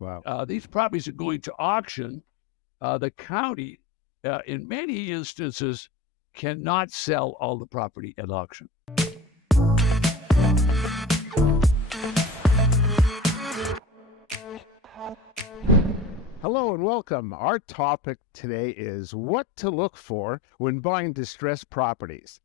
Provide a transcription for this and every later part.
Wow. These properties are going to auction. The county, in many instances, cannot sell all the property at auction. Hello and welcome. Our topic today is what to look for when buying distressed properties.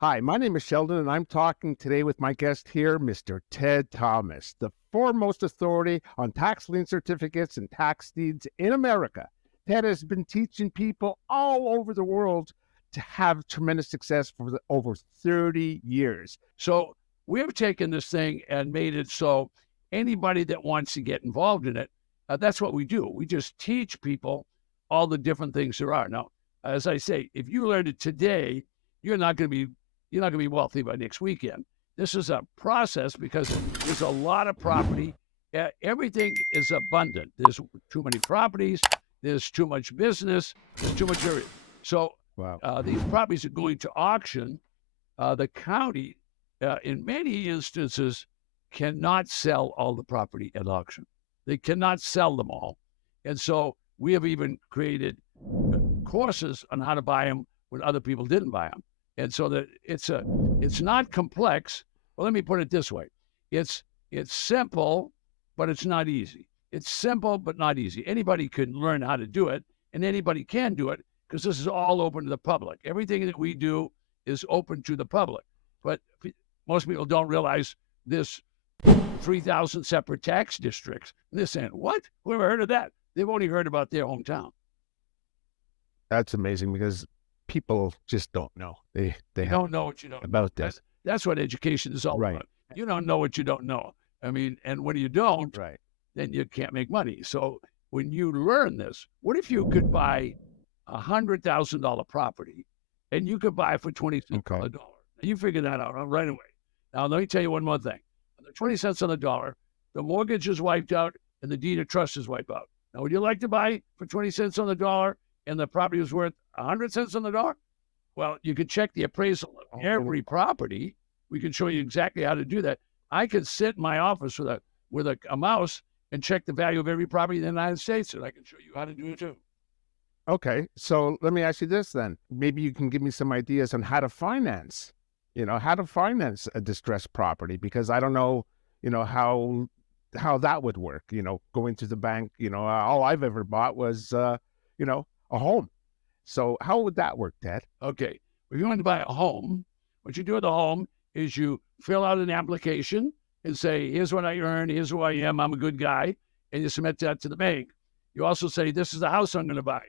Hi, my name is Sheldon, and I'm talking today with my guest here, Mr. Ted Thomas, the foremost authority on tax lien certificates and tax deeds in America. Ted has been teaching people all over the world to have tremendous success for over 30 years. So we've taken this thing and made it so anybody that wants to get involved in it, that's what we do. We just teach people all the different things there are. Now, as I say, if you learned it today, you're not going to be wealthy by next weekend. This is a process because there's a lot of property. Everything is abundant. There's too many properties. There's too much business. There's too much area. So Wow. these properties are going to auction. The county, in many instances, cannot sell all the property at auction. They cannot sell them all. And so we have even created courses on how to buy them when other people didn't buy them. And so that it's not complex. Well, let me put it this way. It's simple, but it's not easy. It's simple, but not easy. Anybody can learn how to do it, and anybody can do it because this is all open to the public. Everything that we do is open to the public. But most people don't realize this 3,000 separate tax districts. And they're saying, what? Who ever heard of that? They've only heard about their hometown. That's amazing because people just don't know. They don't know what you don't know about this. That's what education is all about. You don't know what you don't know. I mean, and when you don't, then you can't make money. So when you learn this, what if you could buy $100,000 property and you could buy it for 20 cents on the dollar? Now, you figure that out right away. Now, let me tell you one more thing. The 20 cents on the dollar, the mortgage is wiped out and the deed of trust is wiped out. Now, would you like to buy for 20 cents on the dollar and the property was worth 100 cents on the dollar? Well, you can check the appraisal of every property. We can show you exactly how to do that. I could sit in my office with a mouse and check the value of every property in the United States, and I can show you how to do it too. Okay, so let me ask you this then. Maybe you can give me some ideas on how to finance, how to finance a distressed property, because I don't know, how that would work, going to the bank, all I've ever bought was, a home. So how would that work, Ted? Okay, if you want to buy a home, what you do with the home is you fill out an application and say, here's what I earn, here's who I am, I'm a good guy, and you submit that to the bank. You also say, this is the house I'm going to buy.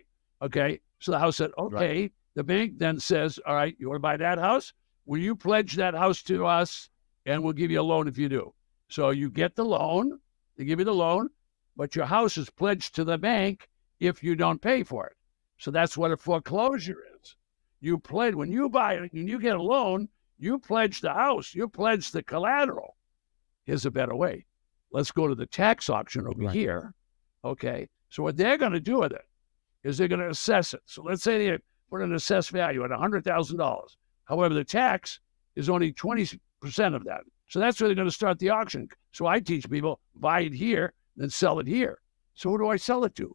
Okay, so the house said, okay. Right. The bank then says, all right, you want to buy that house? Will you pledge that house to us, and we'll give you a loan if you do. So you get the loan, they give you the loan, but your house is pledged to the bank if you don't pay for it. So that's what a foreclosure is. You pledge, when you buy it, when you get a loan, you pledge the house, you pledge the collateral. Here's a better way. Let's go to the tax auction over here. Okay, so what they're going to do with it is they're going to assess it. So let's say they put an assessed value at $100,000. However, the tax is only 20% of that. So that's where they're going to start the auction. So I teach people, buy it here, then sell it here. So who do I sell it to?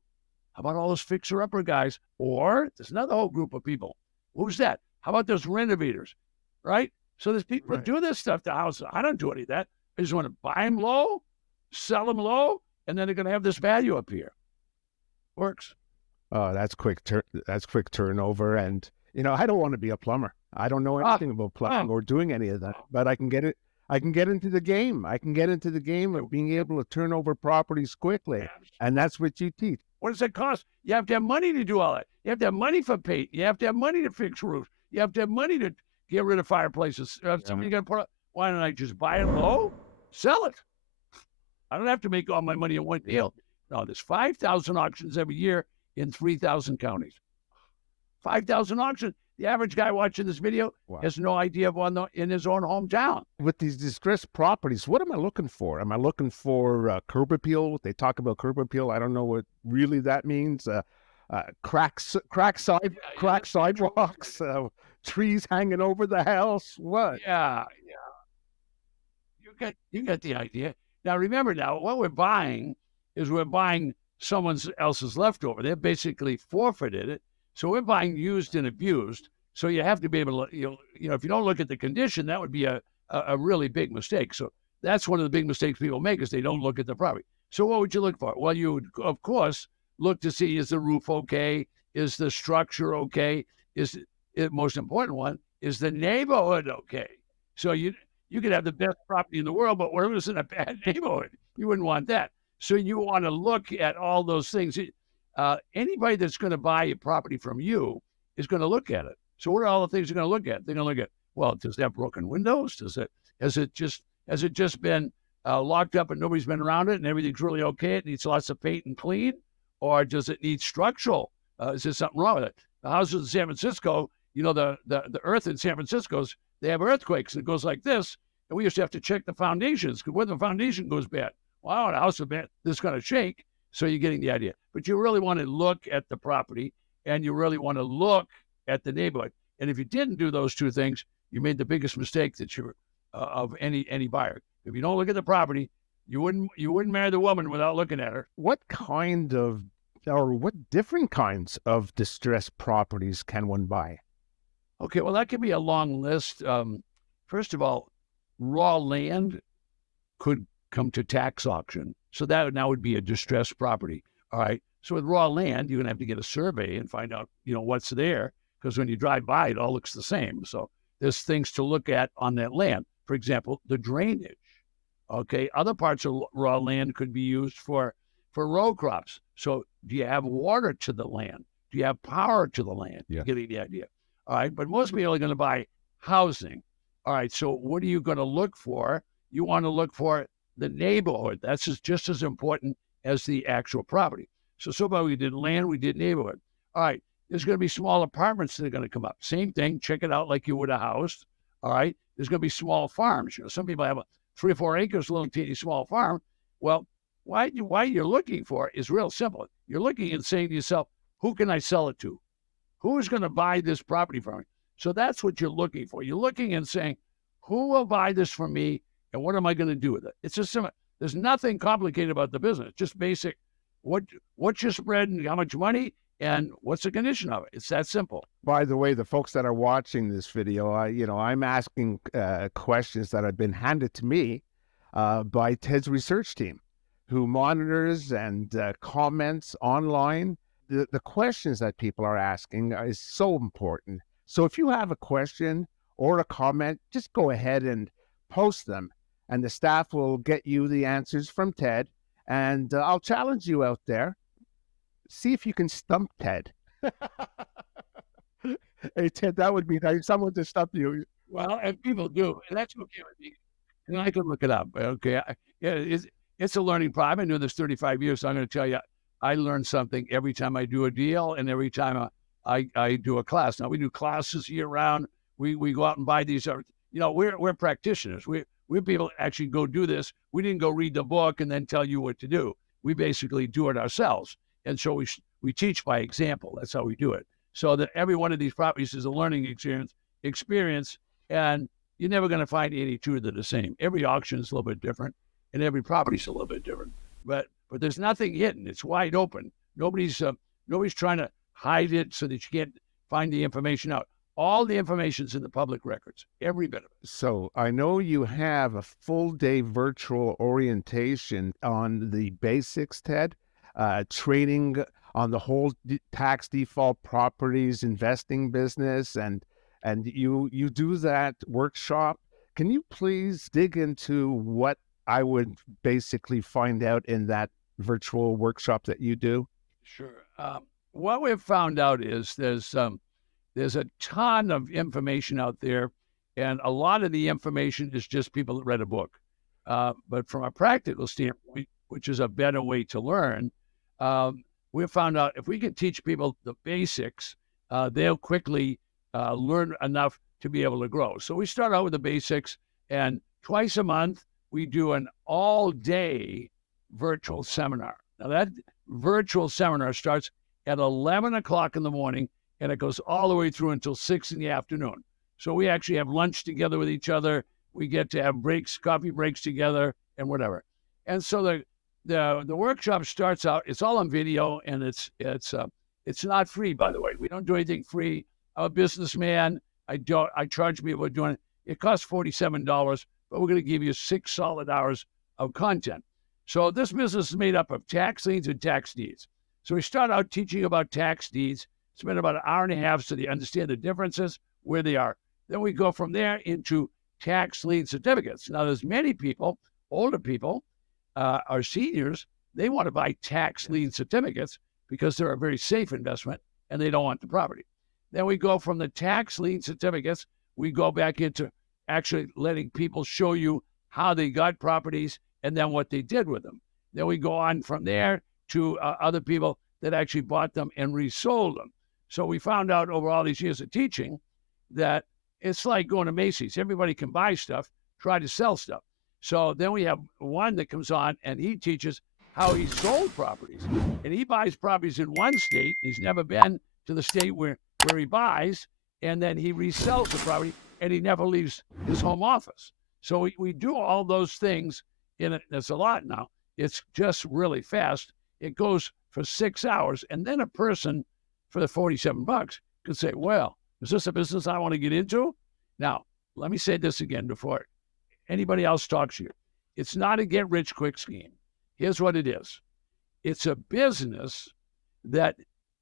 How about all those fixer-upper guys? Or there's another whole group of people. Who's that? How about those renovators, right? So there's people that do this stuff to houses. I don't do any of that. I just want to buy them low, sell them low, and then they're going to have this value up here. Works. Oh, that's quick. That's quick turnover. And, I don't want to be a plumber. I don't know anything about plumbing or doing any of that, but I can get it. I can get into the game. I can get into the game of being able to turn over properties quickly. And that's what you teach. What does it cost? You have to have money to do all that. You have to have money for paint. You have to have money to fix roofs. You have to have money to get rid of fireplaces. Somebody got to put up. Why don't I just buy it low, sell it? I don't have to make all my money in one deal. No, there's 5,000 auctions every year in 3,000 counties. 5,000 auctions. The average guy watching this video has no idea of one in his own hometown. With these distressed properties, what am I looking for? Am I looking for curb appeal? They talk about curb appeal. I don't know what really that means. Crack sidewalks, trees hanging over the house. What? Yeah. You get the idea. Now remember, what we're buying is we're buying someone else's leftover. They've basically forfeited it. So we're buying used and abused. So you have to be able to, if you don't look at the condition, that would be a really big mistake. So that's one of the big mistakes people make is they don't look at the property. So what would you look for? Well, you would, of course, look to see, is the roof okay? Is the structure okay? Is the most important one, is the neighborhood okay? So you could have the best property in the world, but what if it's in a bad neighborhood? You wouldn't want that. So you want to look at all those things. Anybody that's going to buy a property from you is going to look at it. So what are all the things they're going to look at? They're going to look at, well, does it have broken windows? Has it just been locked up and nobody's been around it and everything's really okay? It needs lots of paint and clean, or does it need structural? Is there something wrong with it? The houses in San Francisco, the earth in San Francisco's, they have earthquakes. It goes like this, and we used to have to check the foundations because when the foundation goes bad, wow, the house is bad, this is going to shake. So you're getting the idea. But you really want to look at the property, and you really want to look at the neighborhood. And if you didn't do those two things, you made the biggest mistake that of any buyer. If you don't look at the property, you wouldn't marry the woman without looking at her. What different kinds of distressed properties can one buy? Okay, well, that could be a long list. First of all, raw land could come to tax auction. So that now would be a distressed property. All right. So with raw land, you're going to have to get a survey and find out, what's there. Because when you drive by, it all looks the same. So there's things to look at on that land. For example, the drainage. Okay. Other parts of raw land could be used for row crops. So do you have water to the land? Do you have power to the land? Yeah. You're getting the idea. All right. But most people are going to buy housing. All right. So what are you going to look for? You want to look for the neighborhood. That's just as important as the actual property. So far we did land, we did neighborhood. All right. There's going to be small apartments that are going to come up. Same thing. Check it out like you would a house. All right. There's going to be small farms. Some people have 3 or 4 acres, little teeny small farm. Well, why you're looking for is real simple. You're looking and saying to yourself, who can I sell it to? Who is going to buy this property from me? So that's what you're looking for. You're looking and saying, who will buy this from me? And what am I going to do with it? It's just simple. There's nothing complicated about the business. Just basic. What's your spread and how much money and what's the condition of it? It's that simple. By the way, the folks that are watching this video, I'm asking questions that have been handed to me by Ted's research team, who monitors and comments online. The questions that people are asking is so important. So if you have a question or a comment, just go ahead and post them, and the staff will get you the answers from Ted. And I'll challenge you out there. See if you can stump Ted. Hey, Ted, that would be nice. Someone to stump you. Well, and people do, and that's okay with me. And I can look it up. Okay, it's a learning process. I've been doing this 35 years, so I'm going to tell you, I learn something every time I do a deal and every time I do a class. Now, we do classes year round. We go out and buy these. We're practitioners. We're people that actually go do this. We didn't go read the book and then tell you what to do. We basically do it ourselves. And so we teach by example. That's how we do it. So that every one of these properties is a learning experience, and you're never going to find any two that are the same. Every auction is a little bit different, and every property is a little bit different. But there's nothing hidden. It's wide open. Nobody's trying to hide it so that you can't find the information out. All the information's in the public records, every bit of it. So I know you have a full day virtual orientation on the basics, Ted, training on the whole tax default properties investing business, and you do that workshop. Can you please dig into what I would basically find out in that virtual workshop that you do? Sure. What we've found out is there's a ton of information out there, and a lot of the information is just people that read a book. But from a practical standpoint, which is a better way to learn, we've found out if we can teach people the basics, they'll quickly learn enough to be able to grow. So we start out with the basics, and twice a month, we do an all-day virtual seminar. Now, that virtual seminar starts at 11 o'clock in the morning, and it goes all the way through until 6 in the afternoon. So we actually have lunch together with each other. We get to have breaks, coffee breaks together, and whatever. And so the workshop starts out. It's all on video, and it's not free, by the way. We don't do anything free. I'm a businessman. I charge people for doing it. It costs $47, but we're going to give you 6 solid hours of content. So this business is made up of tax liens and tax deeds. So we start out teaching about tax deeds, spend about an hour and a half so they understand the differences, where they are. Then we go from there into tax lien certificates. Now, there's many people, older people, our seniors, they want to buy tax lien certificates because they're a very safe investment and they don't want the property. Then we go from the tax lien certificates, we go back into actually letting people show you how they got properties and then what they did with them. Then we go on from there to other people that actually bought them and resold them. So we found out over all these years of teaching that it's like going to Macy's. Everybody can buy stuff, try to sell stuff. So then we have one that comes on and he teaches how he sold properties. And he buys properties in one state. He's never been to the state where he buys, and then he resells the property and he never leaves his home office. So we do all those things in it. There's a lot now. It's just really fast. It goes for 6 hours. And then a person for the $47 could say, well, is this a business I want to get into? Now, let me say this again before anybody else talks to you. It's not a get-rich-quick scheme. Here's what it is. It's a business that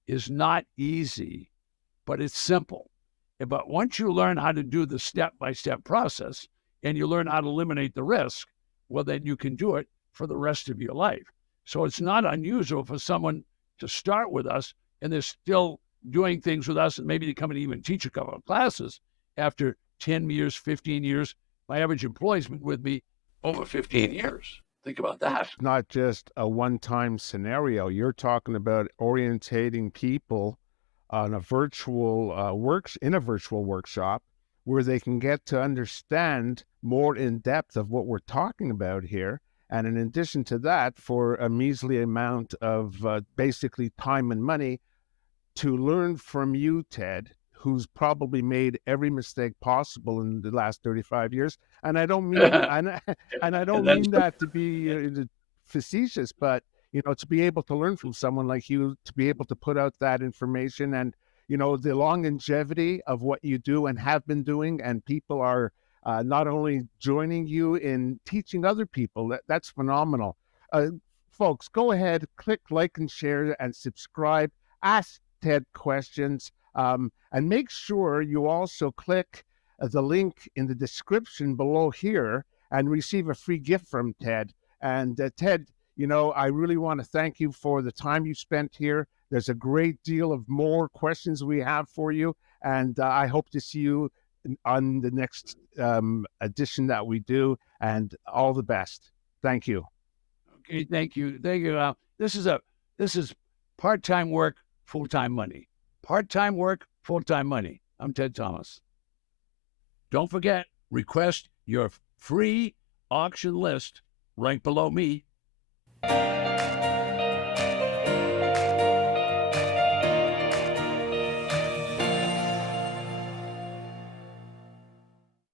is not easy, but it's simple. But once you learn how to do the step-by-step process and you learn how to eliminate the risk, well, then you can do it for the rest of your life. So it's not unusual for someone to start with us and they're still doing things with us, and maybe they come and even teach a couple of classes after 10 years, 15 years. My average employee's been with me over 15 years. Think about that. Not just a one-time scenario. You're talking about orientating people on a virtual workshop where they can get to understand more in depth of what we're talking about here. And in addition to that, for a measly amount of basically time and money, to learn from you, Ted, who's probably made every mistake possible in the last 35 years. And I don't mean and I don't mean that to be facetious, but to be able to learn from someone like you, to be able to put out that information, and the longevity of what you do and have been doing, and people are not only joining you in teaching other people. That's phenomenal. Folks, go ahead, click like and share and subscribe. Ask Ted questions, and make sure you also click the link in the description below here and receive a free gift from Ted. And Ted, I really want to thank you for the time you spent here. There's a great deal of more questions we have for you, and I hope to see you on the next edition that we do, and all the best. Thank you. Okay, thank you. This is part-time work, full-time money. Part-time work, full-time money. I'm Ted Thomas. Don't forget, request your free auction list right below me.